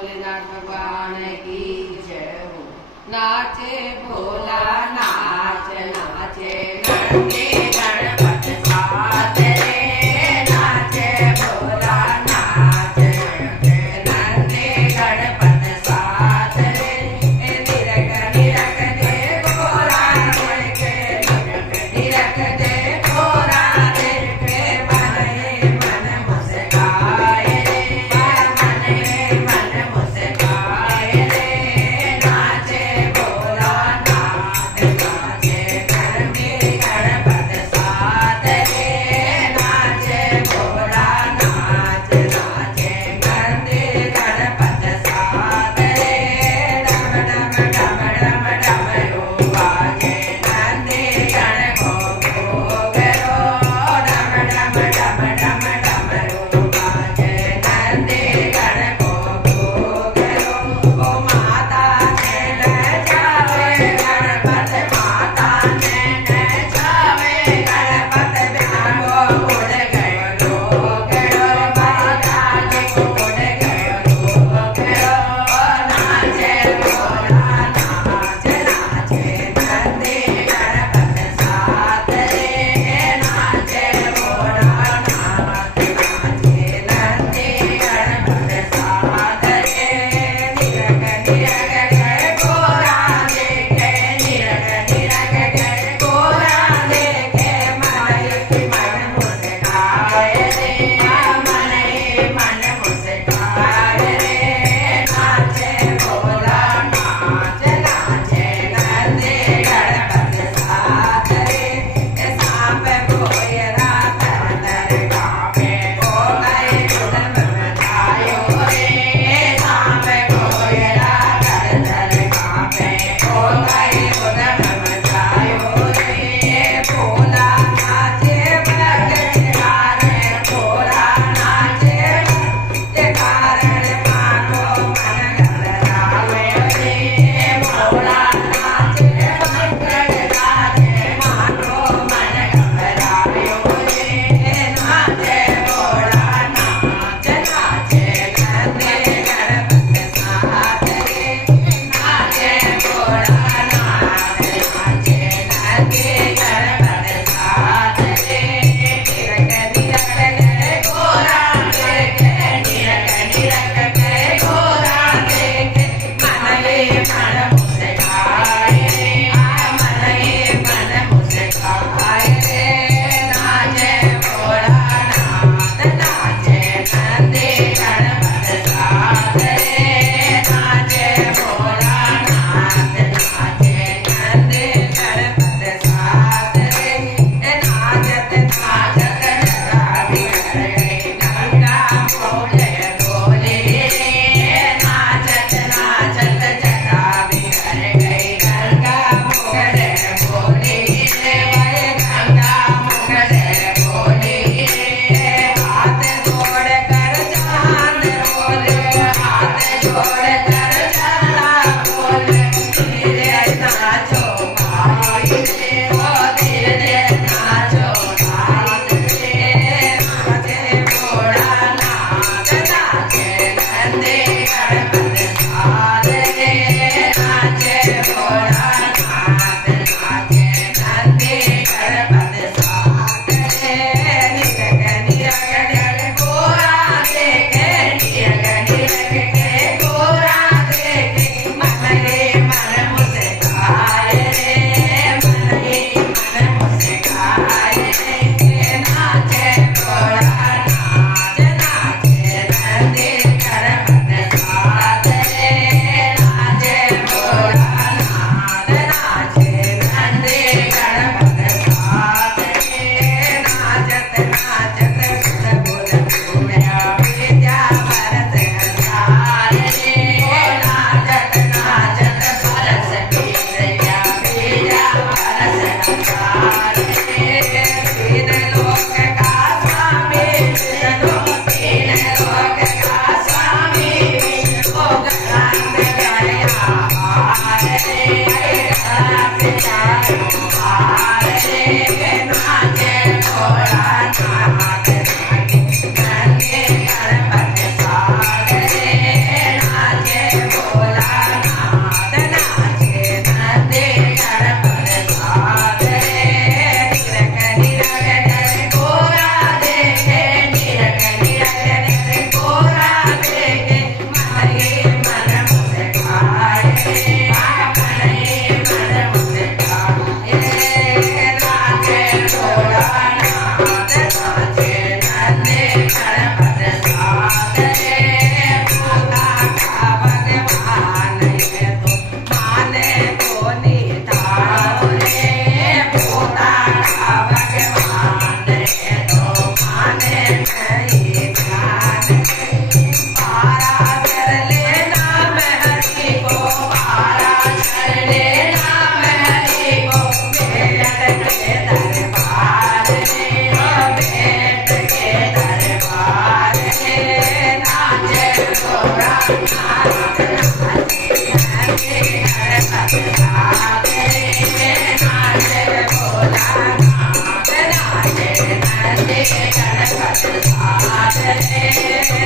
भोलेनाथ भगवान की जय हो। नाचे भोला नाच नाचे नंगे गणपत साथ रे, नाचे भोला नाच नंगे गणपत साथ रे। निरख निरख दे गोरा के निरख दे गोरा के मन मन मुस्काए रे, मन मुस्काए रे। नाचे भोला नाच नाचे नंगे गणपत साथ रे, नाचे भोला नाच नाचे नंगे गणपत साथ रे। डम डम डम डम डमरू बाजे नंगे गण को भोगरो, डम डम डम डम डमरू बाजे नंगे गण को भोगरो। ओ माता नैन छावे गणपत, माता नैन छावे गणपत, ब्याहो उड़ गयो लोगड़ो, बालाज को उड़ गयो लोगड़ो। नाचे भोला नाच नाचे नंगे गणपत साथ रे, नाचे भोला नाच नाचे नंगे गणपत साथ रे। निरख निरख गए गोरा देखे, निरख निरख गए गोरा देखे, मन मुस्काए रे, मन मुस्काए रे। नाचे भोला नाच नाचे नंगे गणपत साथ रे। सांप भोयरा तर तर कांपे, ओ गए उधम मचायो रे। सांप भोयरा तर तर कांपे, ओ गए उधम मचायो रे। भोला नाचे भगत कारण, भोला नाचे भगत कारण, मानो मन घबरावे रे। भोला नाचे भगत कारण, मानो मन घबरावे रे। नाचे भोला नाच नाचे नंगे गणपत साथ रे, नाचे भोला नाच नाचे नंगे गणपत साथ रे। निरख निरख गए गोरा देखे, निरख निरख गए गोरा देखे, मन मुस्काए रे, मन मुस्काए रे। नाचे भोला नाच नाचे नंगे गणपत साथ रे, नाचे भोला नाच नाचे नंगे गणपत साथ रे। नाचत नाचत जगा बिगड़ गई, गंगा मोले बोले रे। नाचत नाचत जगा बिगड़ गई, गंगा मोले बोले रे, गंगा मोले बोले रे। हाथ जोड़ कर चांद बोले, हाथ जोड़ कर चांद बोले, धीरे नाचो भाई रे, ओ धीरे नाचो भाई रे। नाचे भोला नाच नाचे नंगे गणपत साथ रे, नाचे भोला नाच नाचे नंगे गणपत साथ रे। निरख निरख गए गोरा देखे, निरख निरख गए गोरा Thank you.